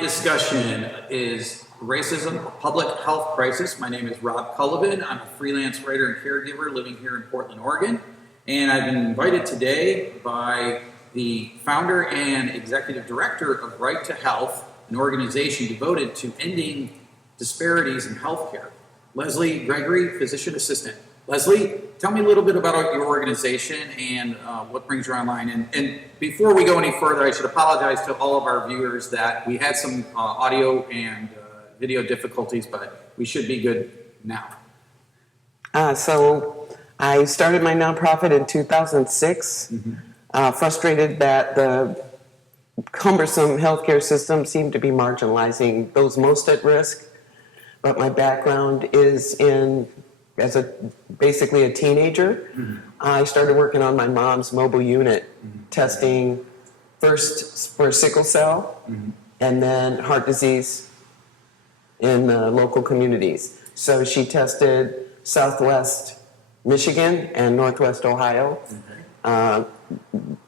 Discussion is racism, a public health crisis. My name is Rob Cullivan. I'm a freelance writer and caregiver living here in Portland, Oregon. And I've been invited today by the founder and executive director of Right to Health, an organization devoted to ending disparities in healthcare, Leslie Gregory, physician assistant. Leslie, tell me a little bit about your organization and what brings you online. And before we go any further, I should apologize to all of our viewers that we had some audio and video difficulties, but we should be good now. So I started my nonprofit in 2006, frustrated that the cumbersome healthcare system seemed to be marginalizing those most at risk. But my background is as basically a teenager. I started working on my mom's mobile unit, testing first for sickle cell and then heart disease in local communities. So she tested Southwest Michigan and Northwest Ohio,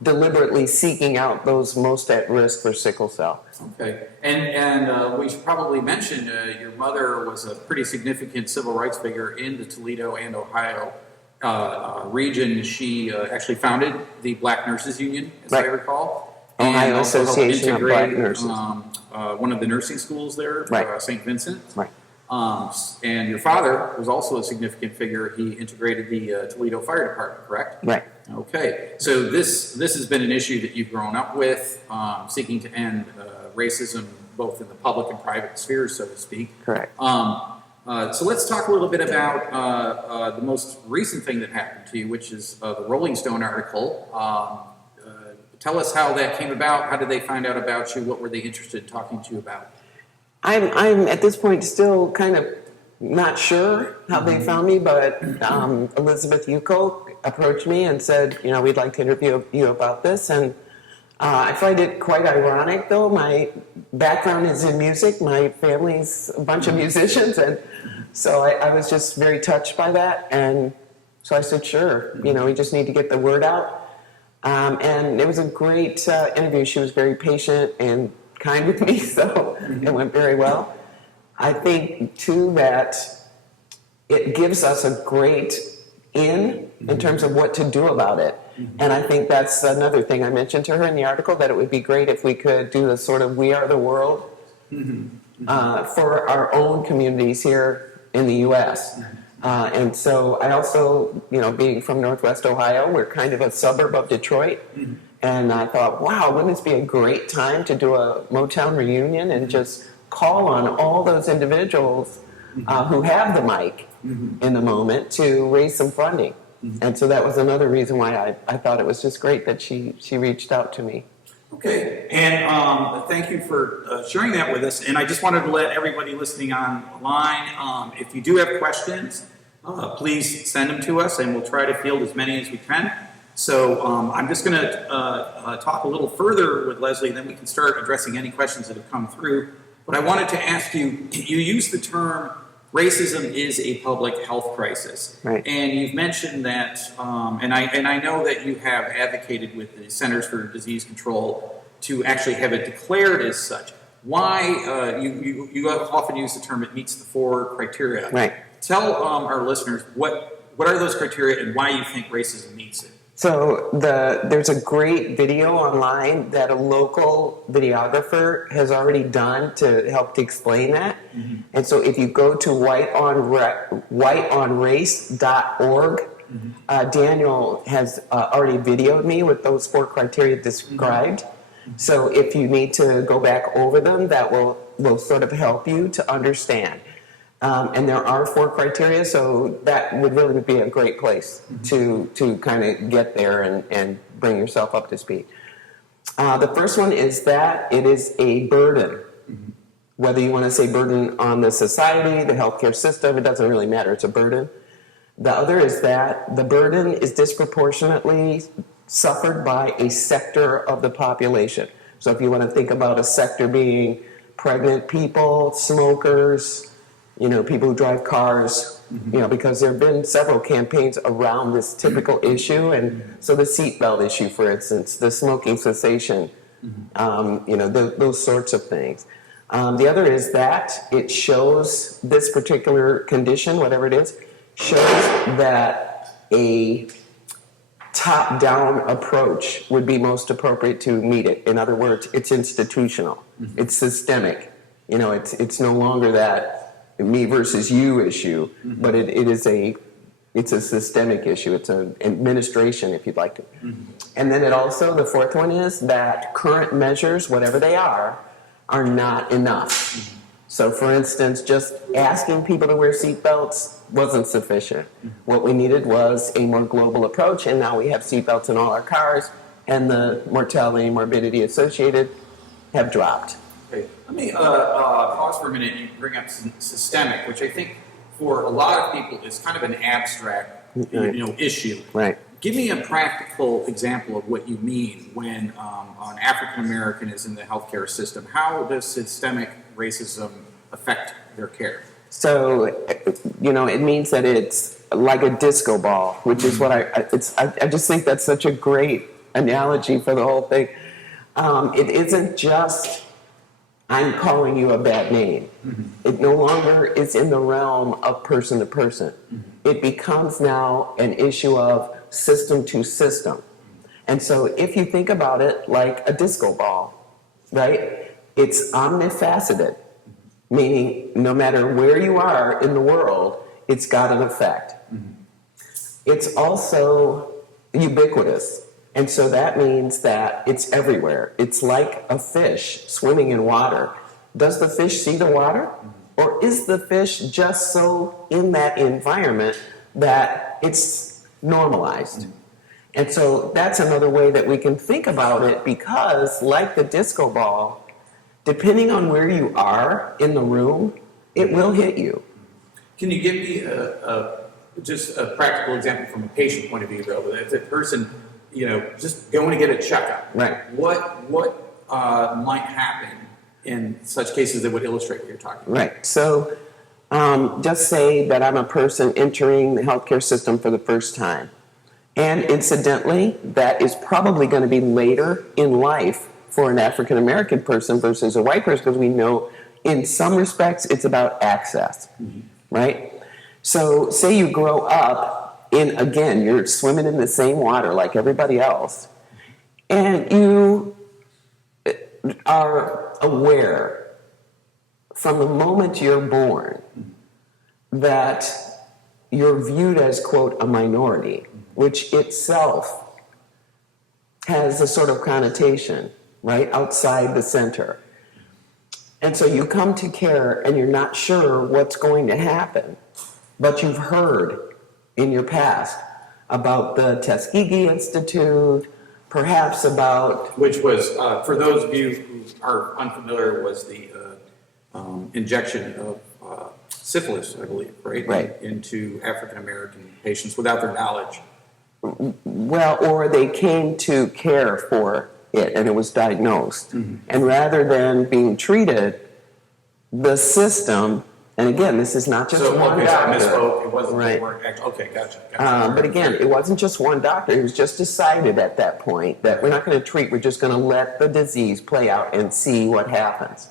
deliberately seeking out those most at risk for sickle cell. Okay, and we should probably mention your mother was a pretty significant civil rights figure in the Toledo and Ohio region. She actually founded the Black Nurses Union, as I recall. Ohio Association of Black Nurses. One of the nursing schools there, St. Vincent. Right. And your father was also a significant figure. He integrated the Toledo Fire Department, correct? Right. Okay, so this has been an issue that you've grown up with, seeking to end racism both in the public and private spheres, so to speak. Correct. So let's talk a little bit about the most recent thing that happened to you, which is the Rolling Stone article. Tell us how that came about. How did they find out about you? What were they interested in talking to you about? I'm at this point still kind of not sure how they found me, but Elizabeth Yuko approached me and said, we'd like to interview you about this. And I find it quite ironic, though. My background is in music. My family's a bunch of musicians. And so I was just very touched by that. And so I said, sure, we just need to get the word out. And it was a great interview. She was very patient and kind with me, so it went very well. I think, too, that it gives us a great in terms of what to do about it. And I think that's another thing I mentioned to her in the article, that it would be great if we could do the sort of We Are the World for our own communities here in the U.S. And so I also, being from Northwest Ohio, we're kind of a suburb of Detroit. And I thought, wow, wouldn't this be a great time to do a Motown reunion and just call on all those individuals who have the mic in the moment to raise some funding. And so that was another reason why I thought it was just great that she reached out to me. Okay, and thank you for sharing that with us. And I just wanted to let everybody listening online, if you do have questions, please send them to us, and we'll try to field as many as we can. So I'm just going to talk a little further with Leslie, then we can start addressing any questions that have come through. But I wanted to ask you, you used the term racism is a public health crisis. Right. And you've mentioned that, and I know that you have advocated with the Centers for Disease Control to actually have it declared as such. Why, you often use the term it meets the 4 criteria. Right. Tell our listeners what are those criteria and why you think racism meets it. So there's a great video online that a local videographer has already done to help to explain that. And so if you go to whiteonrace.org, Daniel has already videoed me with those 4 criteria described. So if you need to go back over them, that will sort of help you to understand. And there are 4 criteria, so that would really be a great place to kind of get there and bring yourself up to speed. The first one is that it is a burden. Whether you want to say burden on the society, the healthcare system, it doesn't really matter. It's a burden. The other is that the burden is disproportionately suffered by a sector of the population. So if you want to think about a sector being pregnant people, smokers, people who drive cars, because there have been several campaigns around this typical issue. And so the seatbelt issue, for instance, the smoking cessation, those sorts of things. The other is that it shows this particular condition, whatever it is, shows that a top-down approach would be most appropriate to meet it. In other words, it's institutional. Mm-hmm. It's systemic. You know, it's no longer that me versus you issue, mm-hmm. but it's a systemic issue. It's an administration, if you'd like to. Mm-hmm. And then the fourth one is that current measures, whatever they are not enough. Mm-hmm. So, for instance, just asking people to wear seatbelts wasn't sufficient. Mm-hmm. What we needed was a more global approach, and now we have seatbelts in all our cars, and the mortality and morbidity associated have dropped. Okay. Let me pause for a minute and bring up systemic, which I think for a lot of people is kind of an abstract issue. Right. Give me a practical example of what you mean when an African American is in the healthcare system. How does systemic racism affect their care? So, it means that it's like a disco ball, which is what I just think that's such a great analogy for the whole thing. It isn't just I'm calling you a bad name. Mm-hmm. It no longer is in the realm of person to person. Mm-hmm. It becomes now an issue of system to system. And so if you think about it like a disco ball, right? It's omnifaceted, meaning no matter where you are in the world, it's got an effect. Mm-hmm. It's also ubiquitous. And so that means that it's everywhere. It's like a fish swimming in water. Does the fish see the water? Or is the fish just so in that environment that it's normalized? And so that's another way that we can think about it, because like the disco ball, depending on where you are in the room, it will hit you. Can you give me just a practical example from a patient point of view, though? If a person, just going to get a checkup, right? What might happen in such cases that would illustrate what you're talking about? Right. So just say that I'm a person entering the healthcare system for the first time. And incidentally, that is probably going to be later in life for an African American person versus a white person, because we know in some respects it's about access, mm-hmm. right? So say you grow up you're swimming in the same water like everybody else, and you are aware from the moment you're born that you're viewed as, quote, a minority, which itself has a sort of connotation, right, outside the center. And so you come to care and you're not sure what's going to happen, but you've heard in your past about the Tuskegee Institute, perhaps about... Which was, for those of you who are unfamiliar, was the injection of syphilis, I believe, right? Into African American patients without their knowledge. Well, or they came to care for it and it was diagnosed. Mm-hmm. And rather than being treated, the system... And again, this is not just one doctor. I misspoke. It wasn't right. Okay, gotcha. But again, it wasn't just one doctor. It was just decided at that point that we're not going to treat. We're just going to let the disease play out and see what happens.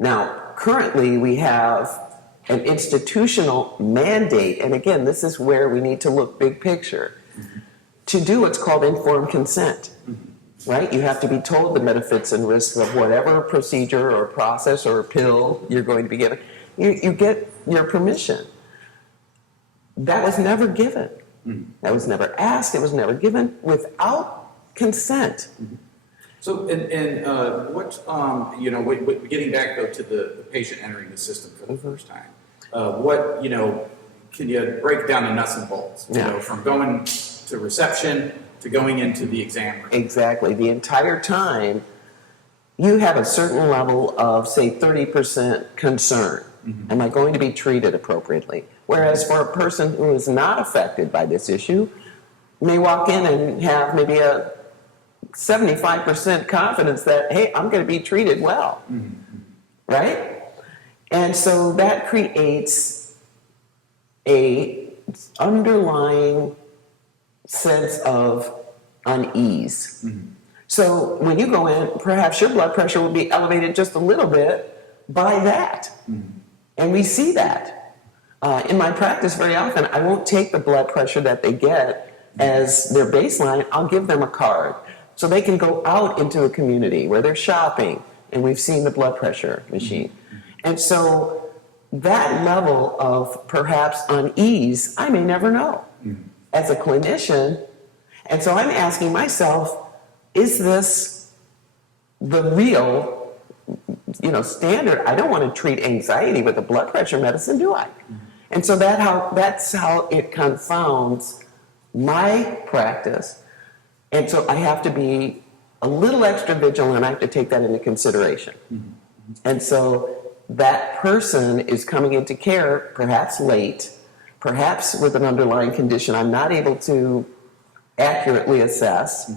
Now, currently, we have an institutional mandate. And again, this is where we need to look big picture. Mm-hmm. To do what's called informed consent. Mm-hmm. Right? You have to be told the benefits and risks of whatever procedure or process or pill you're going to be given. You get your permission. That was never given. Mm-hmm. That was never asked. It was never given without consent. Mm-hmm. So, getting back though to the patient entering the system for the first time, can you break down the nuts and bolts? From going to reception to going into the exam room. Exactly. The entire time, you have a certain level of, say, 30% concern. Mm-hmm. Am I going to be treated appropriately? Whereas for a person who is not affected by this issue, may walk in and have maybe a 75% confidence that, hey, I'm going to be treated well, mm-hmm. right? And so that creates a underlying sense of unease. Mm-hmm. So when you go in, perhaps your blood pressure will be elevated just a little bit, by that. And we see that. In my practice, very often, I won't take the blood pressure that they get as their baseline. I'll give them a card so they can go out into the community where they're shopping, and we've seen the blood pressure machine. And so that level of perhaps unease, I may never know as a clinician. And so I'm asking myself, is this the real standard? I don't want to treat anxiety with a blood pressure medicine, do I? And so that's how it confounds my practice. And so I have to be a little extra vigilant. I have to take that into consideration. And so that person is coming into care perhaps late, perhaps with an underlying condition I'm not able to accurately assess.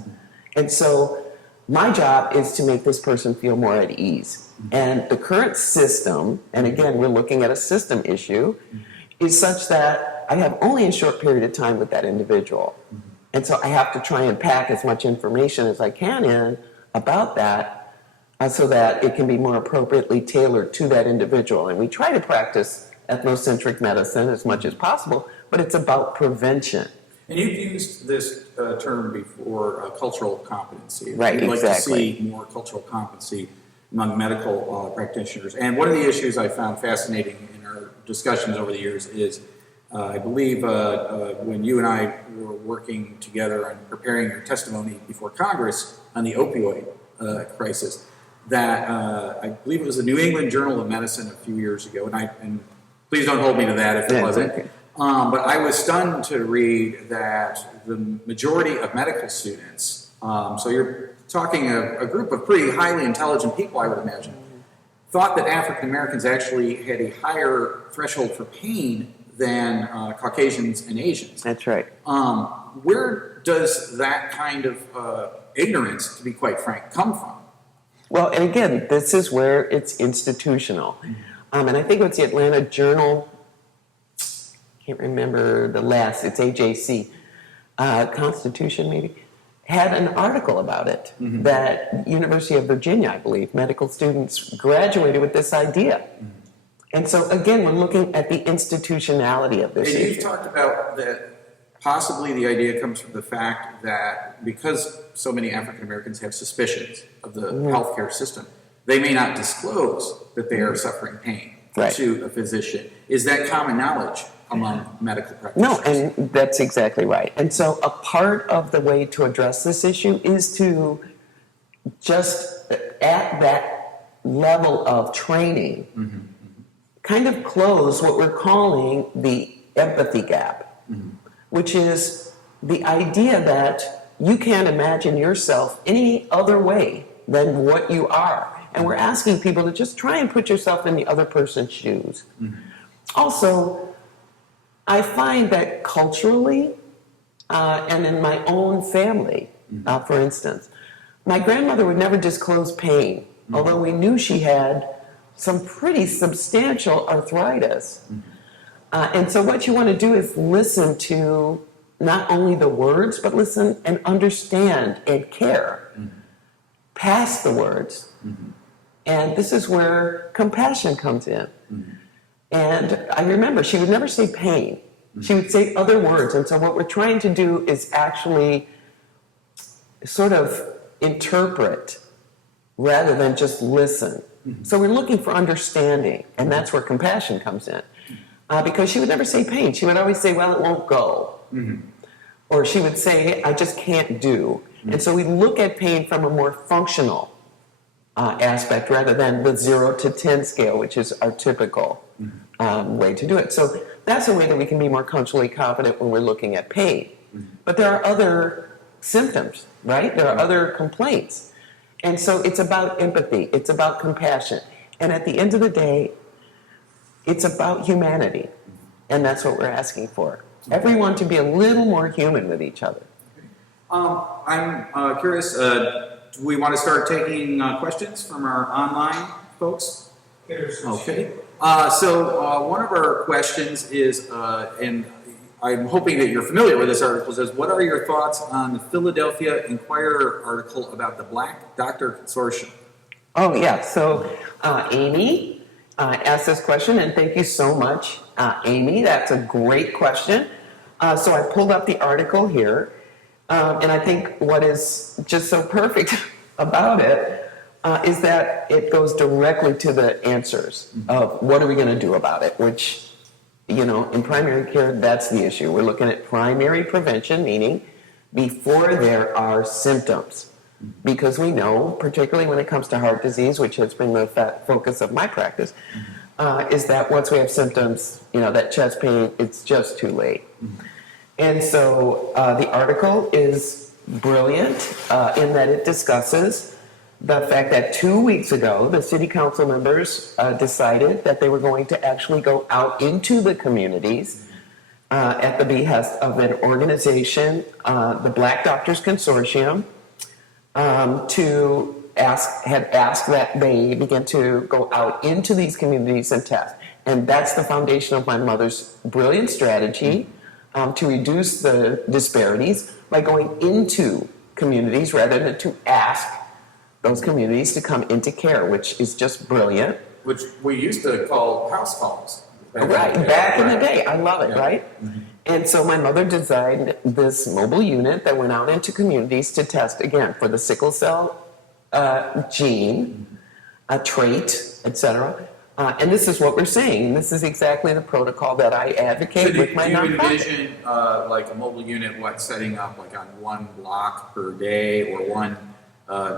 And so my job is to make this person feel more at ease. And the current system, and again, we're looking at a system issue, is such that I have only a short period of time with that individual. And so I have to try and pack as much information as I can in about that so that it can be more appropriately tailored to that individual. And we try to practice ethnocentric medicine as much as possible, but it's about prevention. And you've used this term before, cultural competency. Right, You'd exactly. like to see more cultural competency among medical practitioners. And one of the issues I found fascinating in our discussions over the years is, I believe when you and I were working together on preparing your testimony before Congress on the opioid crisis, that I believe it was the New England Journal of Medicine a few years ago, and please don't hold me to that if it wasn't. Okay. But I was stunned to read that the majority of medical students, so you're talking a group of pretty highly intelligent people, I would imagine, thought that African Americans actually had a higher threshold for pain than Caucasians and Asians. That's right. Where does that kind of ignorance, to be quite frank, come from? Well, and again, this is where it's institutional. And I think it's the Atlanta Journal, can't remember the last, it's AJC, Constitution maybe, had an article about it, that University of Virginia, I believe, medical students graduated with this idea. And so again, we're looking at the institutionality of this And issue. you've talked about that possibly the idea comes from the fact that because so many African Americans have suspicions of the healthcare system, they may not disclose that they are suffering pain to a physician. Is that common knowledge among medical practitioners? No, and that's exactly right. And so a part of the way to address this issue is to just at that level of training, kind of close what we're calling the empathy gap, which is the idea that you can't imagine yourself any other way than what you are. And we're asking people to just try and put yourself in the other person's shoes. Also, I find that culturally, and in my own family, for instance, my grandmother would never disclose pain, although we knew she had some pretty substantial arthritis. And so what you want to do is listen to not only the words, but listen and understand and care past the words. And this is where compassion comes in. And I remember she would never say pain. She would say other words. And so what we're trying to do is actually sort of interpret rather than just listen. So we're looking for understanding, and that's where compassion comes in. Because she would never say pain. She would always say, well, it won't go. Or she would say, I just can't do. And so we look at pain from a more functional aspect rather than the 0 to 10 scale, which is our typical way to do it. So that's a way that we can be more culturally competent when we're looking at pain. But there are other symptoms, right? There are other complaints. And so it's about empathy. It's about compassion. And at the end of the day, it's about humanity. And that's what we're asking for. Everyone to be a little more human with each other. I'm curious, do we want to start taking questions from our online folks? Okay. So one of our questions is, and I'm hoping that you're familiar with this article, says, what are your thoughts on the Philadelphia Inquirer article about the Black Doctor Consortium? Oh, yeah. So Amy asked this question, and thank you so much, Amy. That's a great question. So I pulled up the article here, and I think what is just so perfect about it is that it goes directly to the answers of what are we going to do about it, which, you know, in primary care, that's the issue. We're looking at primary prevention, meaning before there are symptoms. Because we know, particularly when it comes to heart disease, which has been the focus of my practice, is that once we have symptoms, you know, that chest pain, it's just too late. And so the article is brilliant in that it discusses the fact that 2 weeks ago, the city council members decided that they were going to actually go out into the communities at the behest of an organization, the Black Doctors Consortium, had asked that they begin to go out into these communities and test. And that's the foundation of my mother's brilliant strategy to reduce the disparities by going into communities rather than to ask those communities to come into care, which is just brilliant. Which we used to call house calls. Back in the day. I love it, right? And so my mother designed this mobile unit that went out into communities to test, again, for the sickle cell gene, a trait, etc. And this is what we're saying. This is exactly the protocol that I advocate with my nonprofit. Do you envision like a mobile unit, setting up like on one block per day or one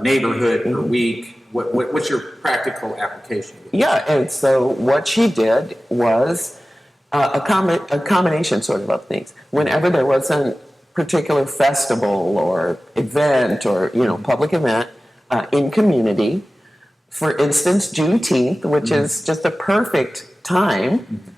neighborhood per week? What's your practical application? Yeah, and so what she did was a combination sort of things. Whenever there was a particular festival or event or, you know, public event in community, for instance, Juneteenth, which is just a perfect time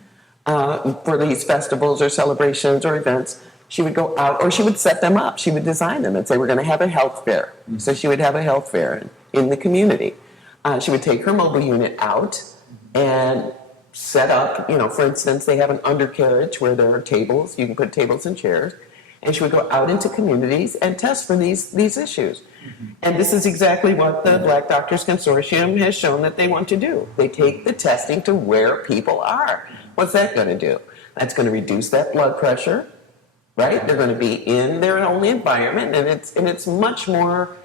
for these festivals or celebrations or events, she would go out, or she would set them up. She would design them and say, we're going to have a health fair. So she would have a health fair in the community. She would take her mobile unit out and set up, you know, for instance, they have an undercarriage where there are tables. You can put tables and chairs. And she would go out into communities and test for these issues. And this is exactly what the Black Doctors Consortium has shown that they want to do. They take the testing to where people are. What's that going to do? That's going to reduce that blood pressure, right? They're going to be in their own environment, and it's much more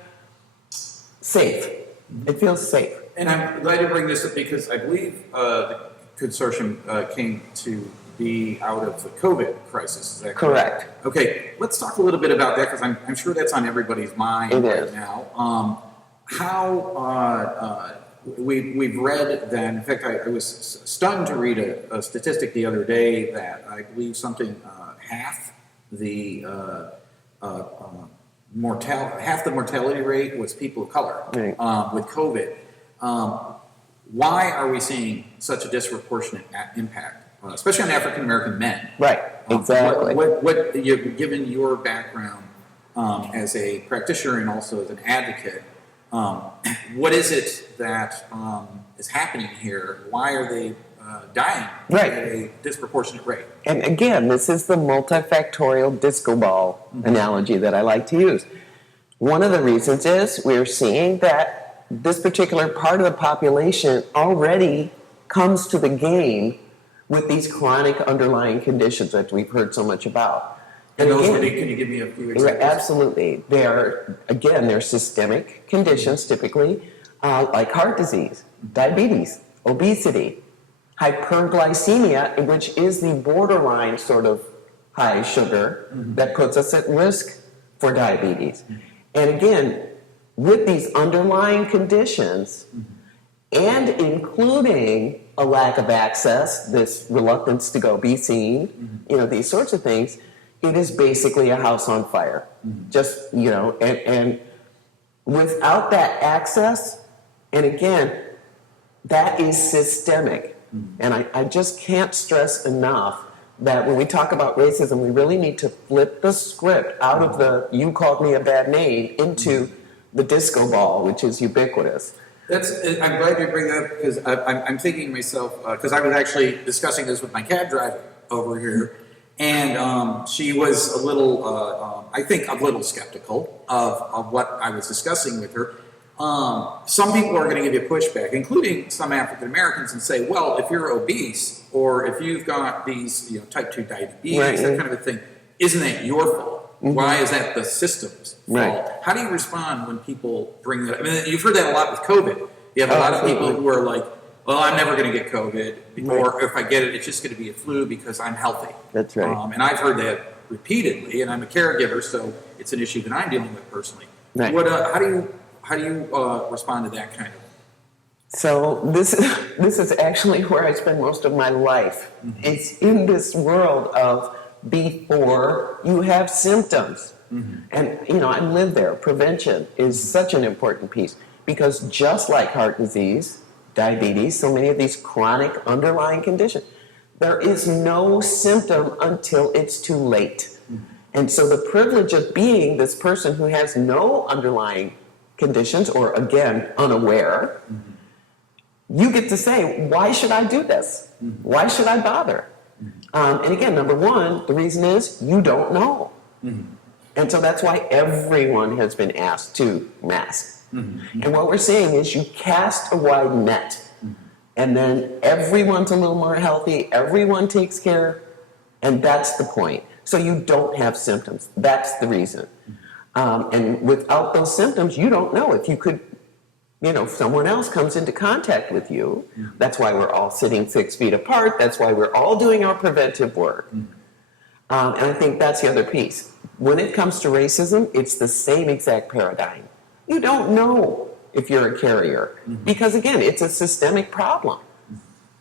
safe. It feels safe. And I'm glad you bring this up because I believe the consortium came to be out of the COVID crisis. Is that correct? Okay, let's talk a little bit about that because I'm sure that's on everybody's mind right now. We've read that, in fact, I was stunned to read a statistic the other day that I believe half the mortality rate was people of color with COVID. Why are we seeing such a disproportionate impact? Especially on African American men. Right, exactly. Given your background as a practitioner and also as an advocate, what is it that is happening here? Why are they dying at a disproportionate rate? And again, this is the multifactorial disco ball analogy that I like to use. One of the reasons is we're seeing that this particular part of the population already comes to the game with these chronic underlying conditions that we've heard so much about. And those can you give me a few examples? Absolutely. They're systemic conditions typically, like heart disease, diabetes, obesity, hyperglycemia, which is the borderline sort of high sugar that puts us at risk for diabetes. And again, with these underlying conditions, and including a lack of access, this reluctance to go be seen, you know, these sorts of things, it is basically a house on fire. Just, you know, and without that access, and again, that is systemic. And I just can't stress enough that when we talk about racism, we really need to flip the script out of the "you called me a bad name" into the disco ball, which is ubiquitous. I'm glad you bring that up because I'm thinking to myself, because I was actually discussing this with my cab driver over here, and she was a little, I think, a little skeptical of what I was discussing with her. Some people are going to give you pushback, including some African Americans, and say, well, if you're obese or if you've got these, type 2 diabetes, Right. that kind of a thing, isn't that your fault? Why is that the system's fault? Right. How do you respond when people bring that up? I mean, you've heard that a lot with COVID. You have a lot of people who are like, well, I'm never going to get COVID, or if I get it, it's just going to be a flu because I'm healthy. That's right. And I've heard that repeatedly, and I'm a caregiver, so it's an issue that I'm dealing with personally. Right. How do you respond to that kind of? So this is actually where I spend most of my life. It's in this world of before you have symptoms. And, I live there. Prevention is such an important piece because just like heart disease, diabetes, so many of these chronic underlying conditions, there is no symptom until it's too late. And so the privilege of being this person who has no underlying conditions, or again, unaware, you get to say, why should I do this? Why should I bother? And again, number one, the reason is you don't know. And so that's why everyone has been asked to mask. And what we're saying is you cast a wide net, and then everyone's a little more healthy, everyone takes care, and that's the point. So you don't have symptoms. That's the reason. And without those symptoms, you don't know if you could, if someone else comes into contact with you. That's why we're all sitting 6 feet apart. That's why we're all doing our preventive work. And I think that's the other piece. When it comes to racism, it's the same exact paradigm. You don't know if you're a carrier because, again, it's a systemic problem.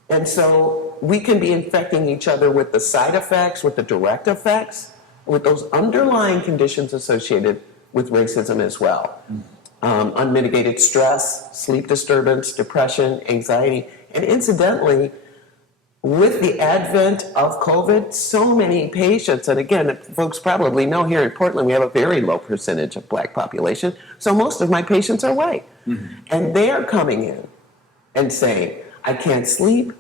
And so we can be infecting each other with the side effects, with the direct effects, with those underlying conditions associated with racism as well. Unmitigated stress, sleep disturbance, depression, anxiety, and incidentally, with the advent of COVID, so many patients, and again, folks probably know here in Portland, we have a very low percentage of Black population, so most of my patients are white. And they are coming in and saying, I can't sleep,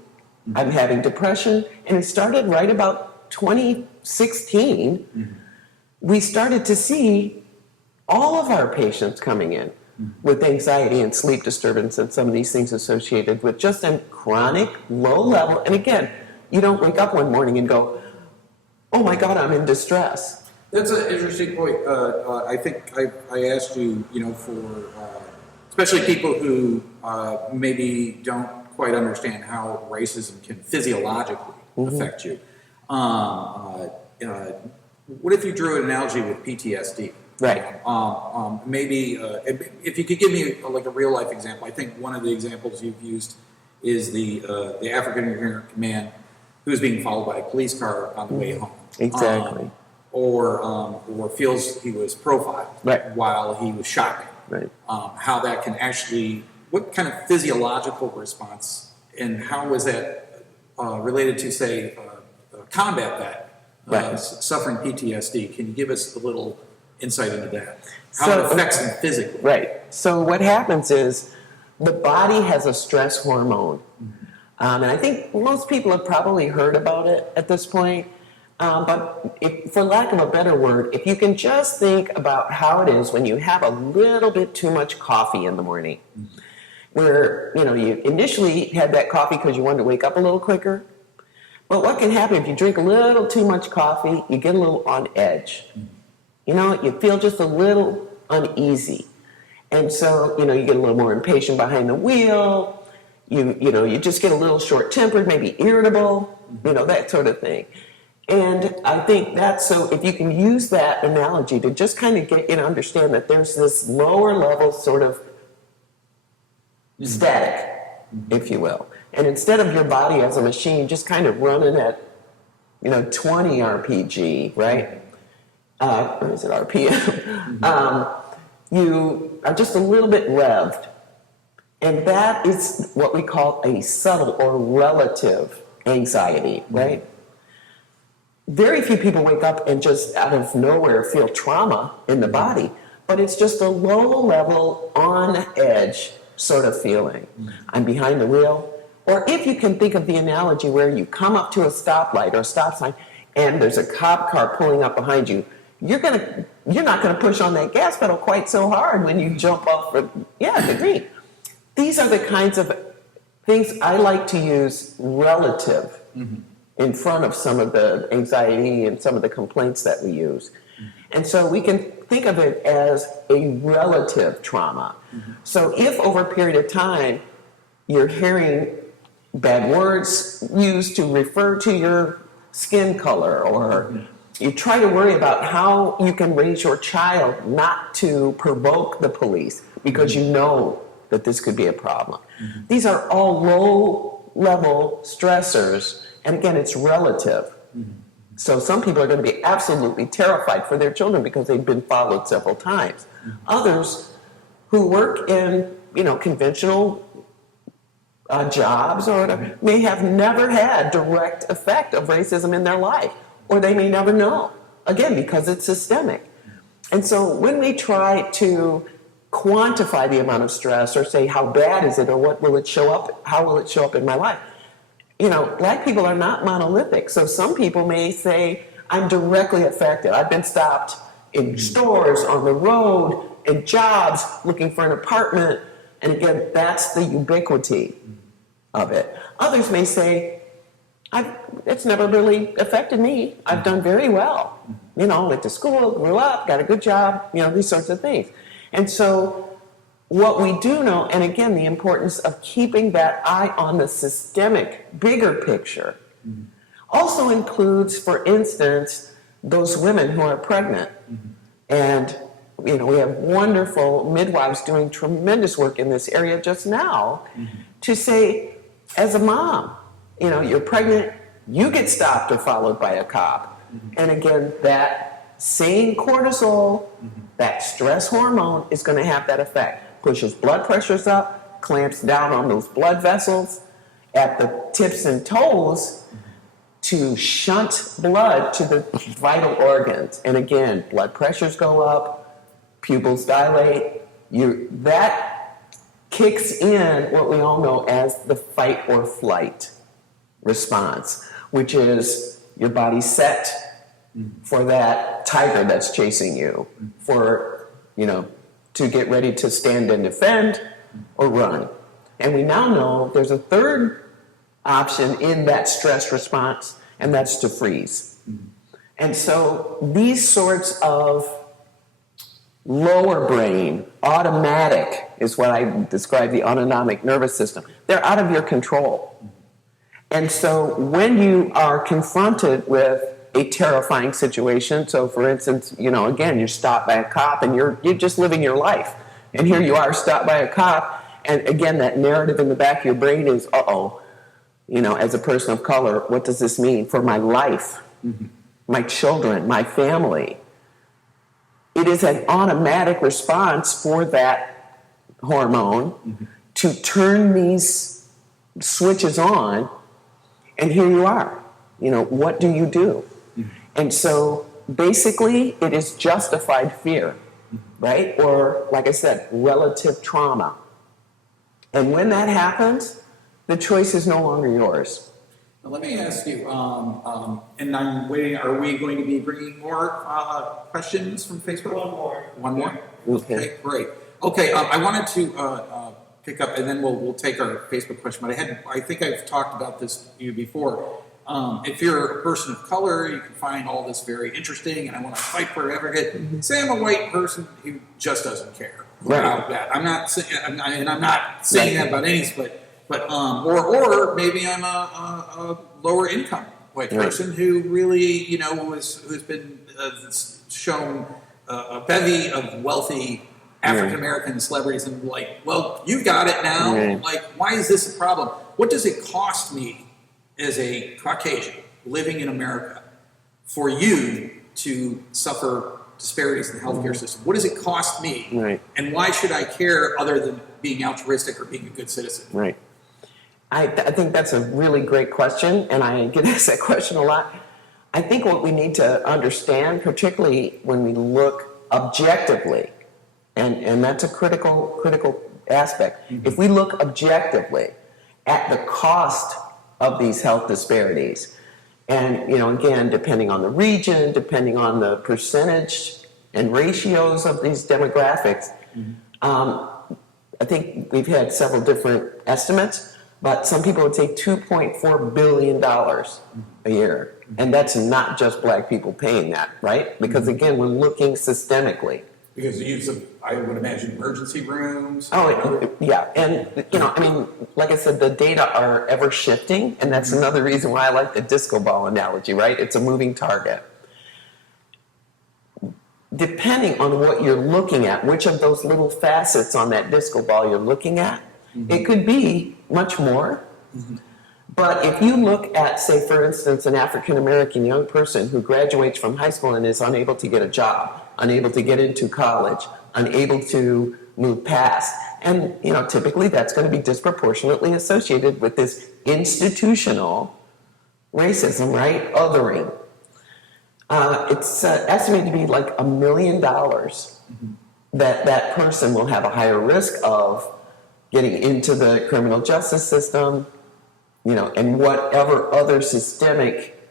I'm having depression, and it started right about 2016. We started to see all of our patients coming in with anxiety and sleep disturbance and some of these things associated with just a chronic low level. And again, you don't wake up one morning and go, oh my God, I'm in distress. That's an interesting point. I think I asked you, for especially people who maybe don't quite understand how racism can physiologically affect you. What if you drew an analogy with PTSD? Right. Maybe if you could give me a real life example. I think one of the examples you've used is the African American man who's being followed by a police car on the way home. Exactly. Or feels he was profiled while he was shopping. Right. How that can actually, what kind of physiological response, and how was that related to, say, a combat vet suffering PTSD? Can you give us a little insight into that? How it affects them physically? Right. So what happens is the body has a stress hormone. And I think most people have probably heard about it at this point. But for lack of a better word, if you can just think about how it is when you have a little bit too much coffee in the morning, where, you initially had that coffee because you wanted to wake up a little quicker. But what can happen if you drink a little too much coffee, you get a little on edge. You feel just a little uneasy. And so, you get a little more impatient behind the wheel. You just get a little short-tempered, maybe irritable, that sort of thing. And I think so if you can use that analogy to just kind of get you to understand that there's this lower level sort of static, if you will. And instead of your body as a machine just kind of running at, 20 RPG, right? Or is it RPM? You are just a little bit revved. And that is what we call a subtle or relative anxiety, right? Very few people wake up and just out of nowhere feel trauma in the body, but it's just a low level, on edge sort of feeling. I'm behind the wheel. Or if you can think of the analogy where you come up to a stoplight or a stop sign and there's a cop car pulling up behind you, you're not gonna push on that gas pedal quite so hard when you jump off the green. These are the kinds of things I like to use relative in front of some of the anxiety and some of the complaints that we use. And so we can think of it as a relative trauma. So if over a period of time you're hearing bad words used to refer to your skin color, or you try to worry about how you can raise your child not to provoke the police because you know that this could be a problem. These are all low-level stressors, and again, it's relative. So some people are going to be absolutely terrified for their children because they've been followed several times. Others who work in, conventional jobs or whatever may have never had direct effect of racism in their life, or they may never know, again, because it's systemic. And so when we try to quantify the amount of stress or say how bad is it or what will it show up, how will it show up in my life, Black people are not monolithic. So some people may say, I'm directly affected. I've been stopped in stores, on the road, in jobs, looking for an apartment. And again, that's the ubiquity of it. Others may say, it's never really affected me. I've done very well. Went to school, grew up, got a good job, these sorts of things. And so what we do know, and again, the importance of keeping that eye on the systemic, bigger picture, also includes, for instance, those women who are pregnant. And, we have wonderful midwives doing tremendous work in this area just now to say, as a mom, you're pregnant, you get stopped or followed by a cop. And again, that same cortisol, that stress hormone is going to have that effect. Pushes blood pressures up, clamps down on those blood vessels at the tips and toes to shunt blood to the vital organs. And again, blood pressures go up, pupils dilate. That kicks in what we all know as the fight or flight response, which is your body set for that tiger that's chasing you, for, to get ready to stand and defend or run. And we now know there's a third option in that stress response, and that's to freeze. And so these sorts of lower brain, automatic is what I describe the autonomic nervous system. They're out of your control. And so when you are confronted with a terrifying situation, so for instance, again, you're stopped by a cop and you're just living your life. And here you are stopped by a cop, and again, that narrative in the back of your brain is, as a person of color, what does this mean for my life, my children, my family? It is an automatic response for that hormone to turn these switches on, and here you are. What do you do? And so basically it is justified fear, right? Or, like I said, relative trauma. And when that happens, the choice is no longer yours. Now, let me ask you, and I'm waiting, are we going to be bringing more questions from Facebook? One more? Okay, great. Okay, I wanted to pick up, and then we'll take our Facebook question, but I think I've talked about this to you before. If you're a person of color, you can find all this very interesting, and I want to fight for advocate. Say I'm a white person who just doesn't care about that. I'm not saying that about any, but or maybe I'm a lower income white person who really who's been shown a bevy of wealthy African American celebrities, and well, you got it now. Why is this a problem? What does it cost me as a Caucasian living in America for you to suffer disparities in the healthcare system? What does it cost me? And why should I care other than being altruistic or being a good citizen? I think that's a really great question, and I get asked that question a lot. I think what we need to understand, particularly when we look objectively, and that's a critical aspect. If we look objectively at the cost of these health disparities, And, again, depending on the region, depending on the percentage and ratios of these demographics, I think we've had several different estimates, but some people would say $2.4 billion a year. And that's not just black people paying that, right? Because, again, we're looking systemically. Because the use of, I would imagine, emergency rooms. Yeah. And, like I said, the data are ever shifting. And that's another reason why I like the disco ball analogy, right? It's a moving target. Depending on what you're looking at, which of those little facets on that disco ball you're looking at, it could be much more. But if you look at, say, for instance, an African-American young person who graduates from high school and is unable to get a job, unable to get into college, unable to move past, and, typically that's going to be disproportionately associated with this institutional racism, right? Othering. It's estimated to be like $1 million that person will have a higher risk of getting into the criminal justice system, and whatever other systemic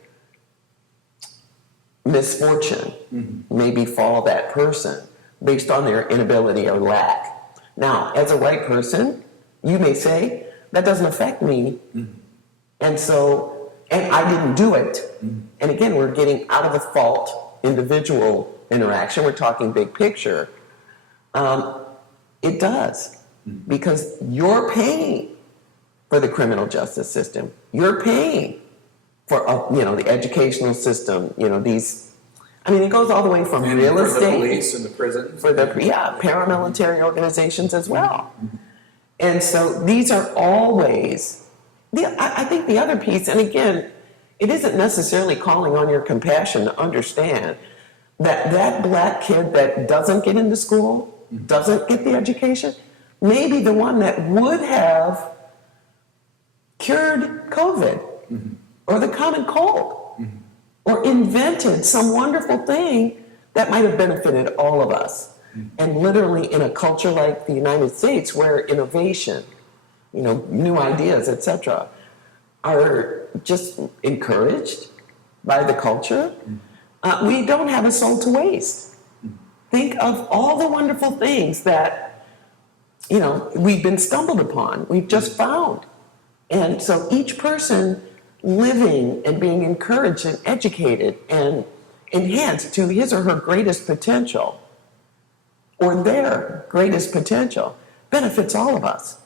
misfortune may befall that person based on their inability or lack. Now, as a white person, you may say, that doesn't affect me. And I didn't do it. And again, we're getting out of the fault individual interaction. We're talking big picture. It does. Because you're paying for the criminal justice system. You're paying for, the educational system, it goes all the way from real estate. For the police and the prisons. For the, paramilitary organizations as well. And so these are all ways. I think the other piece, and again, it isn't necessarily calling on your compassion to understand that black kid that doesn't get into school, doesn't get the education, may be the one that would have cured COVID or the common cold or invented some wonderful thing that might have benefited all of us. And literally in a culture like the United States where innovation, new ideas, etc., are just encouraged by the culture, we don't have a soul to waste. Think of all the wonderful things that, we've been stumbled upon, we've just found. And so each person living and being encouraged and educated and enhanced to his or her greatest potential, or their greatest potential, benefits all of us.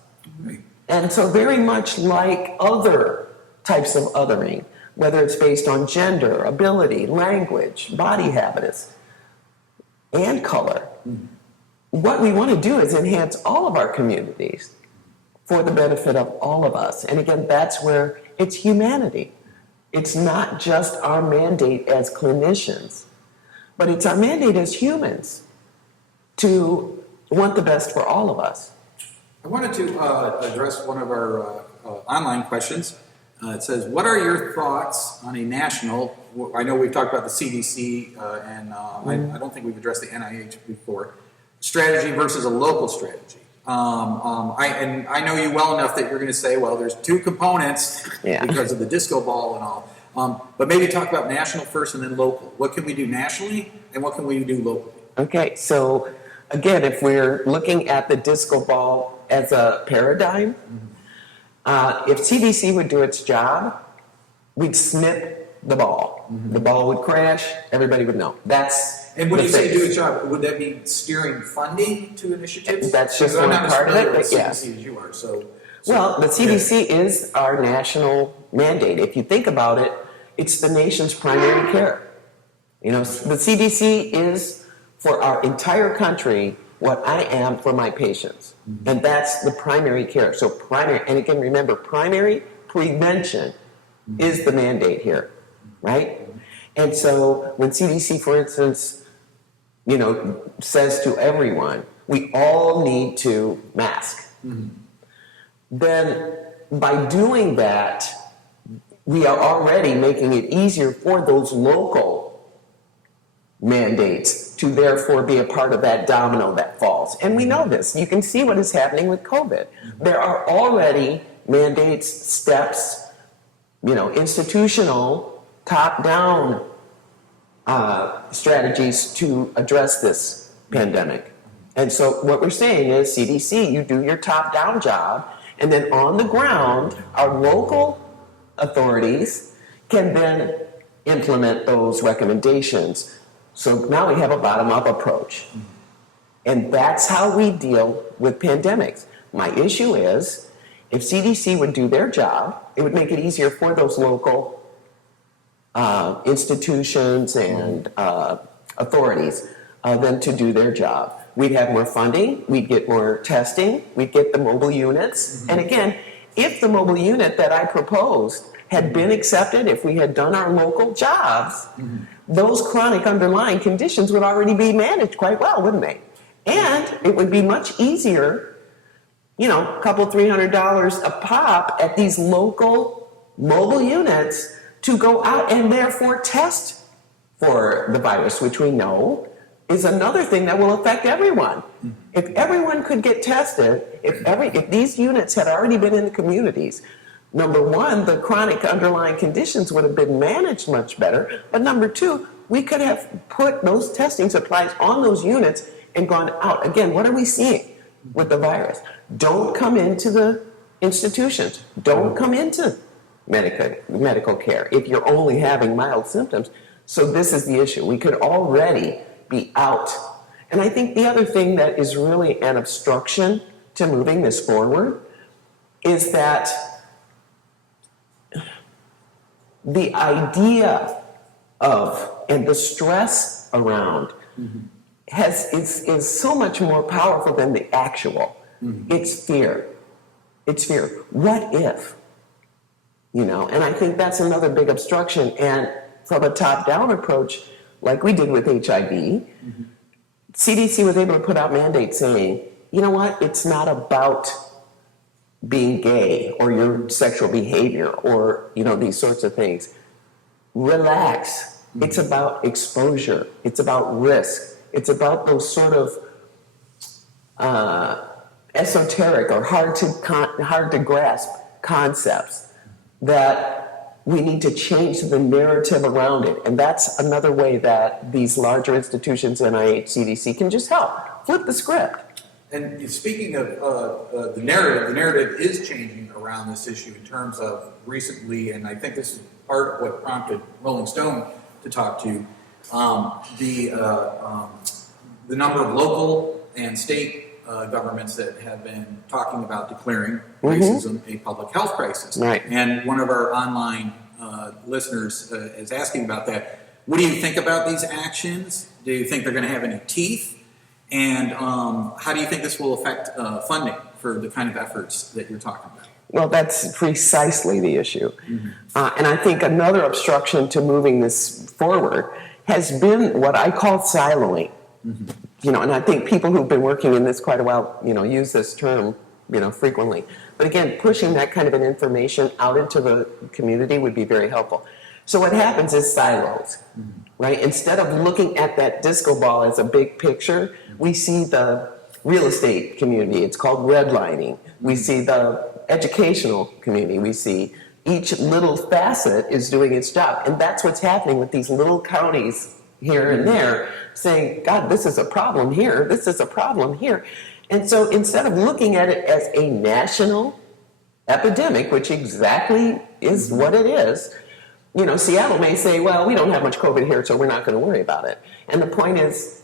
And so very much like other types of othering, whether it's based on gender, ability, language, body habitus, and color, what we want to do is enhance all of our communities for the benefit of all of us. And again, that's where it's humanity. It's not just our mandate as clinicians, but it's our mandate as humans to want the best for all of us. I wanted to address one of our online questions. It says, what are your thoughts on a national, I know we've talked about the CDC and I don't think we've addressed the NIH before, strategy versus a local strategy. I know you well enough that you're going to say, well, there's two components because of the disco ball and all. But maybe talk about national first and then local. What can we do nationally and what can we do locally? Okay, so again, if we're looking at the disco ball as a paradigm, if CDC would do its job, we'd snip the ball. The ball would crash, everybody would know. And when you say do its job, would that be steering funding to initiatives? That's just one part of it, but yes. CDC as you are, well, the CDC is our national mandate. If you think about it, it's the nation's primary care. The CDC is for our entire country what I am for my patients. And that's the primary care. So primary, and again, remember, primary prevention is the mandate here, right? And so when CDC, for instance, says to everyone, we all need to mask, then by doing that, we are already making it easier for those local mandates to therefore be a part of that domino that falls. And we know this. You can see what is happening with COVID. There are already mandates, steps, institutional top-down strategies to address this pandemic. And so what we're saying is, CDC, you do your top-down job, and then on the ground, our local authorities can then implement those recommendations. So now we have a bottom-up approach. And that's how we deal with pandemics. My issue is, if CDC would do their job, it would make it easier for those local institutions and authorities them to do their job. We'd have more funding, we'd get more testing, we'd get the mobile units. And again, if the mobile unit that I proposed had been accepted, if we had done our local jobs, those chronic underlying conditions would already be managed quite well, wouldn't they? And it would be much easier, you know, a couple $300 a pop at these local mobile units to go out and therefore test for the virus, which we know is another thing that will affect everyone. If everyone could get tested, if these units had already been in the communities, number one, the chronic underlying conditions would have been managed much better. But number two, we could have put those testing supplies on those units and gone out. Again, what are we seeing with the virus? Don't come into the institutions. Don't come into medical care if you're only having mild symptoms. So this is the issue. We could already be out. And I think the other thing that is really an obstruction to moving this forward is that the idea of and the stress around is so much more powerful than the actual. It's fear. It's fear. What if? You know, and I think that's another big obstruction. And from a top-down approach, like we did with HIV, CDC was able to put out mandates saying, you know what, it's not about being gay or your sexual behavior or, you know, these sorts of things. Relax. It's about exposure. It's about risk. It's about those sort of esoteric or hard to grasp concepts that we need to change the narrative around it. And that's another way that these larger institutions, NIH, CDC, can just help. Flip the script. And speaking of the narrative is changing around this issue in terms of recently, and I think this is part of what prompted Rolling Stone to talk to, the number of local and state governments that have been talking about declaring racism a public health crisis. Right. And one of our online listeners is asking about that. What do you think about these actions? Do you think they're going to have any teeth? And how do you think this will affect funding for the kind of efforts that you're talking about? Well, that's precisely the issue. And I think another obstruction to moving this forward has been what I call siloing. You know, and I think people who've been working in this quite a while, you know, use this term, you know, frequently. But again, pushing that kind of an information out into the community would be very helpful. So what happens is silos, right? Instead of looking at that disco ball as a big picture, we see the real estate community. It's called redlining. We see the educational community. We see each little facet is doing its job. And that's what's happening with these little counties here and there, saying, God, this is a problem here, this is a problem here. And so instead of looking at it as a national epidemic, which exactly is what it is, you know, Seattle may say, well, we don't have much COVID here, so we're not going to worry about it. And the point is,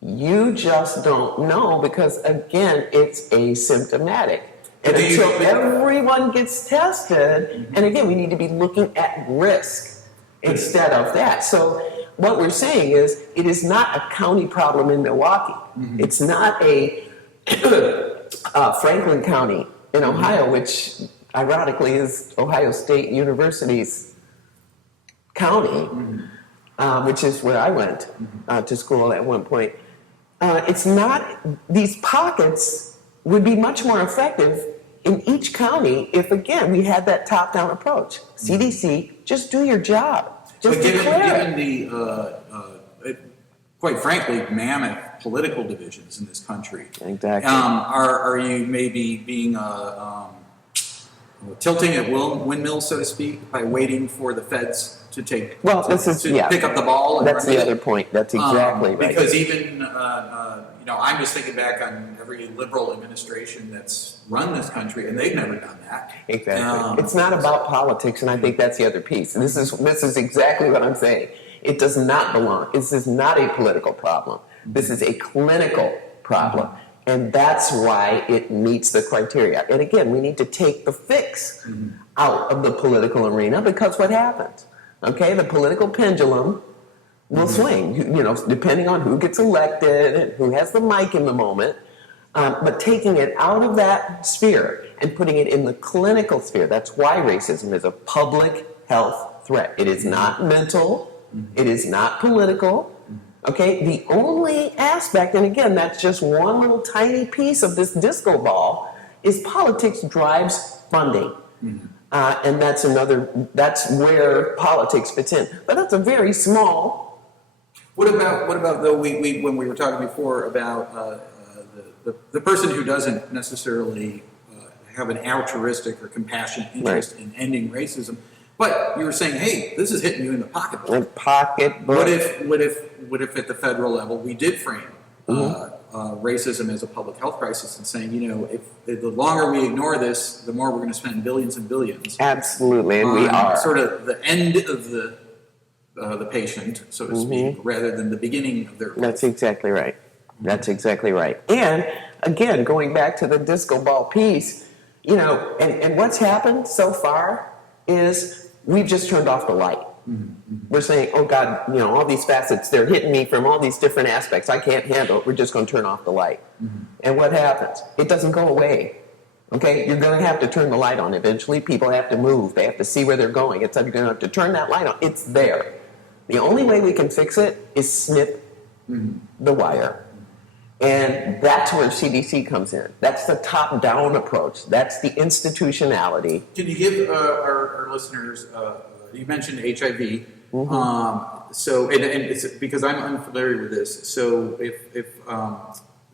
you just don't know because, again, it's asymptomatic. And until everyone gets tested, and again, we need to be looking at risk instead of that. So what we're saying is it is not a county problem in Milwaukee. It's not a Franklin County in Ohio, which ironically is Ohio State University's county, which is where I went to school at one point. It's not, these pockets would be much more effective in each county if, again, we had that top-down approach. CDC, just do your job. Just given the, quite frankly, mammoth political divisions in this country, exactly. Are you maybe being tilting at windmills, so to speak, by waiting for the feds to take Well, to pick up the ball. And that's run the with other it. point. That's exactly right. Because even I'm just thinking back on every liberal administration that's run this country, and they've never done that. Exactly. It's not about politics, and I think that's the other piece. This is exactly what I'm saying. It does not belong. This is not a political problem. This is a clinical problem. And that's why it meets the criteria. And again, we need to take the fix out of the political arena, because what happens? Okay, the political pendulum will swing, depending on who gets elected and who has the mic in the moment. But taking it out of that sphere and putting it in the clinical sphere, that's why racism is a public health threat. It is not mental. It is not political. Okay, the only aspect, and again, that's just one little tiny piece of this disco ball, is politics drives funding. And that's where politics fits in. But that's a very small. What about though, we when we were talking before about the person who doesn't necessarily have an altruistic or compassionate interest in ending racism, but you were saying, hey, this is hitting you in the pocketbook. What if at the federal level we did frame racism as a public health crisis and saying, if the longer we ignore this, the more we're going to spend billions and billions. Absolutely, and we are. Sort of the end of the patient, so to speak, rather than the beginning of their life. That's exactly right. That's exactly right. And again, going back to the disco ball piece, and what's happened so far is we've just turned off the light. We're saying, oh God, all these facets, they're hitting me from all these different aspects. I can't handle it. We're just going to turn off the light. And what happens? It doesn't go away. Okay? You're going to have to turn the light on eventually. People have to move. They have to see where they're going. You're going to have to turn that light on. It's there. The only way we can fix it is snip the wire. And that's where CDC comes in. That's the top-down approach. That's the institutionality. Can you give our listeners, you mentioned HIV, so and it's because I'm unfamiliar with this. So if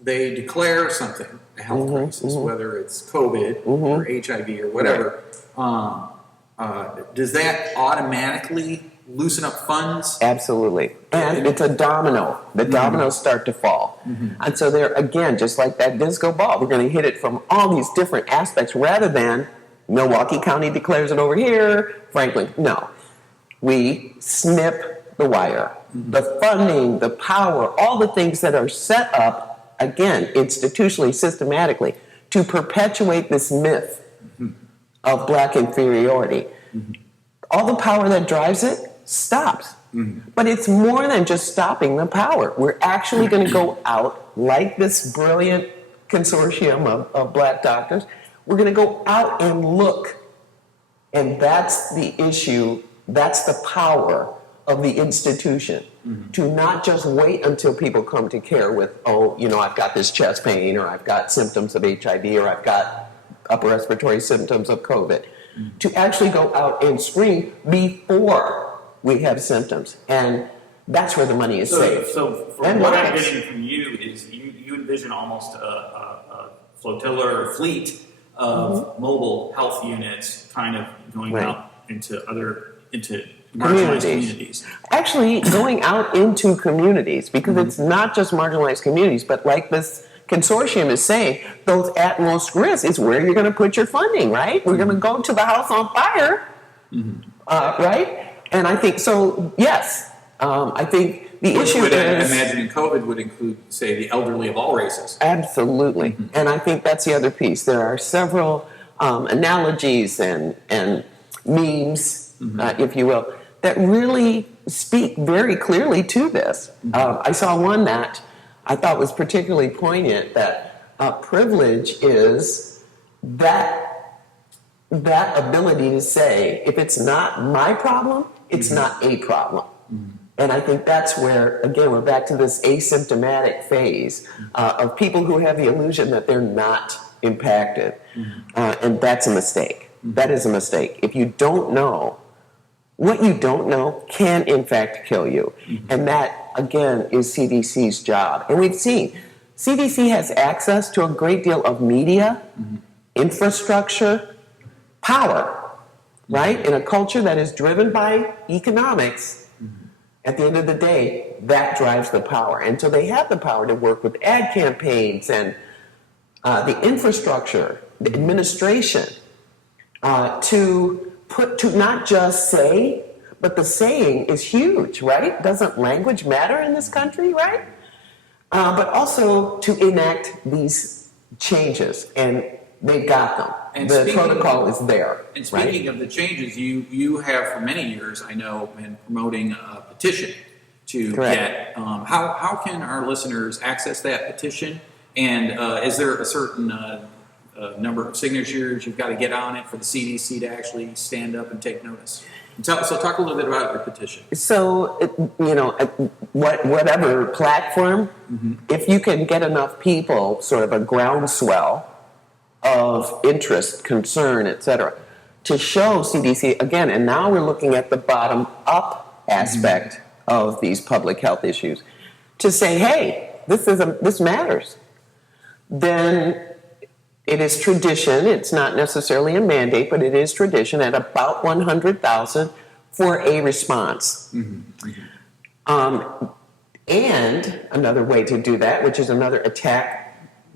they declare something a health crisis, whether it's COVID or HIV or whatever, does that automatically loosen up funds? Absolutely. And it's a domino. The dominoes start to fall. And so there, again, just like that disco ball, we're going to hit it from all these different aspects rather than Milwaukee County declares it over here, Franklin. No. We snip the wire. The funding, the power, all the things that are set up, again, institutionally, systematically, to perpetuate this myth of black inferiority. All the power that drives it stops. But it's more than just stopping the power. We're actually going to go out, like this brilliant consortium of black doctors, we're going to go out and look. And that's the issue. That's the power of the institution. To not just wait until people come to care with, I've got this chest pain, or I've got symptoms of HIV, or I've got upper respiratory symptoms of COVID. To actually go out and screen before we have symptoms. And that's where the money is saved. So from what I'm getting from you is you envision almost a flotilla or fleet of mobile health units kind of going out into marginalized communities. Actually, going out into communities, because it's not just marginalized communities, but like this consortium is saying, those at most risk is where you're going to put your funding, right? We're going to go to the house on fire, right? And I think, so yes, I think the issue is... I imagine COVID would include, say, the elderly of all races. Absolutely. And I think that's the other piece. There are several analogies and memes, if you will, that really speak very clearly to this. I saw one that I thought was particularly poignant, that privilege is that ability to say, if it's not my problem, it's not a problem. And I think that's where, again, we're back to this asymptomatic phase of people who have the illusion that they're not impacted. And that's a mistake. That is a mistake. If you don't know, what you don't know can, in fact, kill you. And that, again, is CDC's job. And we've seen CDC has access to a great deal of media, infrastructure, power, right? In a culture that is driven by economics, at the end of the day, that drives the power. And so they have the power to work with ad campaigns and the infrastructure, the administration, to not just say, but the saying is huge, right? Doesn't language matter in this country, right? But also to enact these changes, and they've got them. And the protocol is there. And speaking of the changes, you have for many years, I know, been promoting a petition to get. How can our listeners access that petition? And is there a certain number of signatures you've got to get on it for the CDC to actually stand up and take notice? So talk a little bit about your petition. So, whatever platform, if you can get enough people, sort of a groundswell of interest, concern, et cetera, to show CDC, again, and now we're looking at the bottom-up aspect of these public health issues, to say, hey, this matters, then it is tradition. It's not necessarily a mandate, but it is tradition at about 100,000 for a response. And another way to do that, which is another attack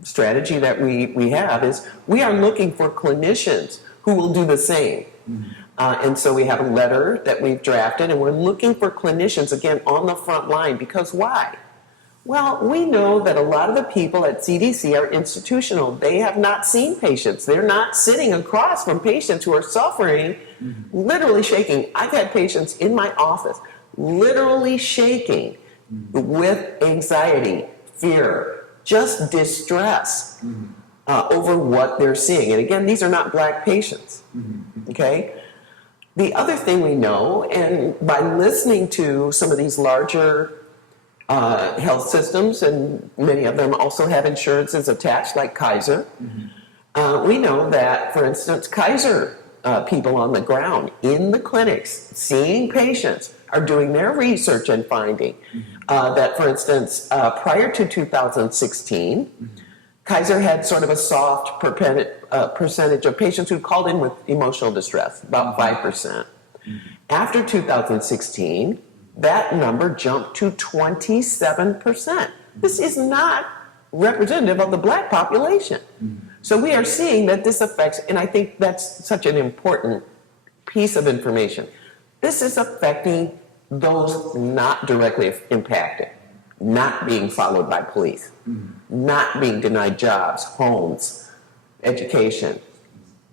strategy that we have, is we are looking for clinicians who will do the same. And so we have a letter that we've drafted, and we're looking for clinicians, again, on the front line. Because why? Well, we know that a lot of the people at CDC are institutional. They have not seen patients. They're not sitting across from patients who are suffering, literally shaking. I've had patients in my office literally shaking with anxiety, fear, just distress over what they're seeing. And again, these are not black patients, okay? The other thing we know, and by listening to some of these larger health systems, and many of them also have insurances attached, like Kaiser. We know that, for instance, Kaiser people on the ground in the clinics seeing patients are doing their research and finding that, for instance, prior to 2016, Kaiser had sort of a soft percentage of patients who called in with emotional distress, about 5%. After 2016, that number jumped to 27%. This is not representative of the black population. So we are seeing that this affects, and I think that's such an important piece of information. This is affecting those not directly impacted, not being followed by police, not being denied jobs, homes, education,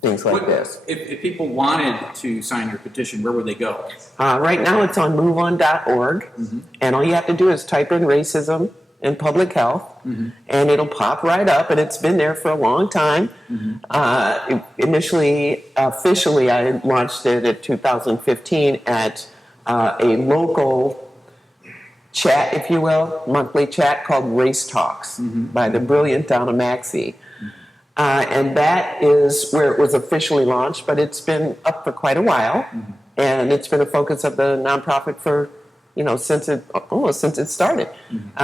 things like this. If people wanted to sign your petition, where would they go? Right now it's on moveon.org, and all you have to do is type in racism and public health, and it'll pop right up, and it's been there for a long time. Initially, officially, I launched it in 2015 at a local chat, if you will, monthly chat called Race Talks by the brilliant Donna Maxey. And that is where it was officially launched, but it's been up for quite a while, and it's been a focus of the nonprofit for, since it started.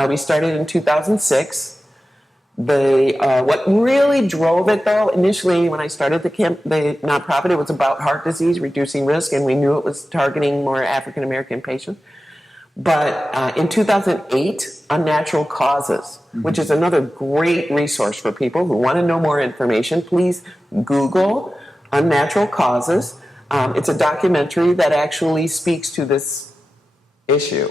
We started in 2006. What really drove it, though, initially when I started the nonprofit, it was about heart disease, reducing risk, and we knew it was targeting more African American patients. But in 2008, Unnatural Causes, which is another great resource for people who want to know more information, please Google Unnatural Causes. It's a documentary that actually speaks to this issue.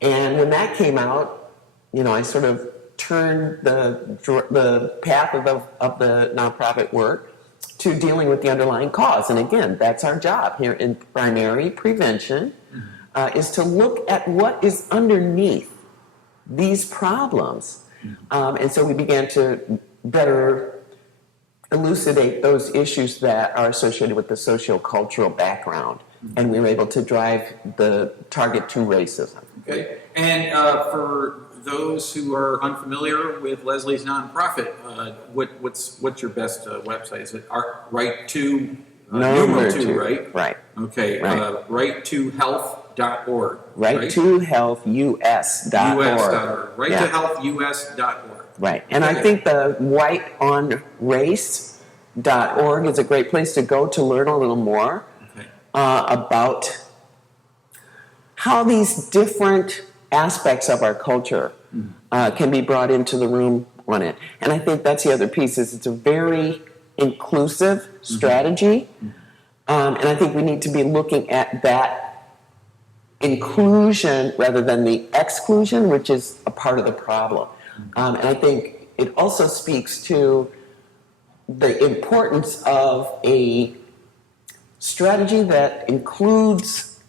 And when that came out, I sort of turned the path of the nonprofit work to dealing with the underlying cause. And again, that's our job here in primary prevention, is to look at what is underneath these problems. And so we began to better elucidate those issues that are associated with the socio-cultural background. And we were able to drive the target to racism. Okay. And for those who are unfamiliar with Leslie's nonprofit, what's your best website? Is it Right to Number 2, right? Right. Okay. Right. Right2health.org. Right2healthus.org. US.org. Right2healthus.org. Right. And I think the white on race clinician.org is a great place to go to learn a little more about how these different aspects of our culture can be brought into the room on it. And I think that's the other piece, is it's a very inclusive strategy. And I think we need to be looking at that inclusion rather than the exclusion, which is a part of the problem. And I think it also speaks to the importance of a strategy that includes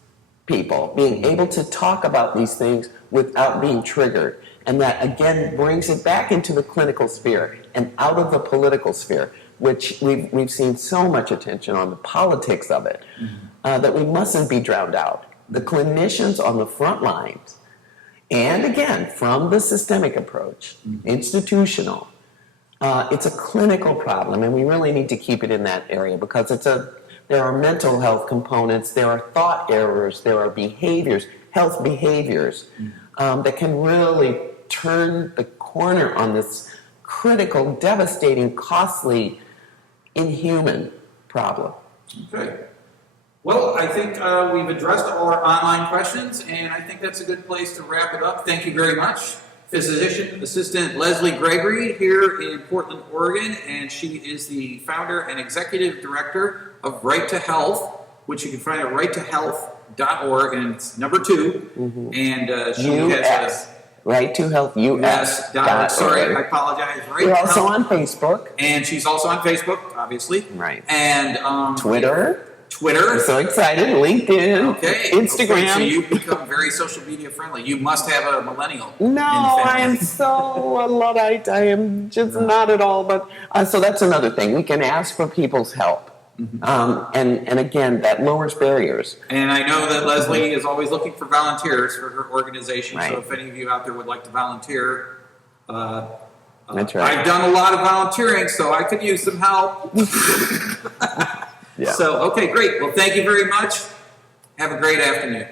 people being able to talk about these things without being triggered. And that, again, brings it back into the clinical sphere and out of the political sphere, which we've seen so much attention on the politics of it, that we mustn't be drowned out. The clinicians on the front lines, and again, from the systemic approach, institutional, it's a clinical problem, and we really need to keep it in that area, because there are mental health components, there are thought errors, there are behaviors, health behaviors, that can really turn the corner on this critical, devastating, costly, inhuman problem. Okay. Well, I think we've addressed all our online questions, and I think that's a good place to wrap it up. Thank you very much. Physician Assistant Leslie Gregory here in Portland, Oregon, and she is the founder and executive director of Right to Health, which you can find at righttohealth.org, and it's number 2. And she has Right to Health US. Sorry, I apologize. Right. You're also on Facebook. And she's also on Facebook, obviously. Right. And Twitter. I'm so excited. LinkedIn. Okay. Instagram. Okay, so you've become very social media friendly. You must have a millennial. No, I am so a Luddite. I am just not at all. But so that's another thing. We can ask for people's help. And again, that lowers barriers. And I know that Leslie is always looking for volunteers for her organization. Right. So if any of you out there would like to volunteer, that's right. I've done a lot of volunteering, so I could use some help. Yeah. So, okay, great. Well, thank you very much. Have a great afternoon.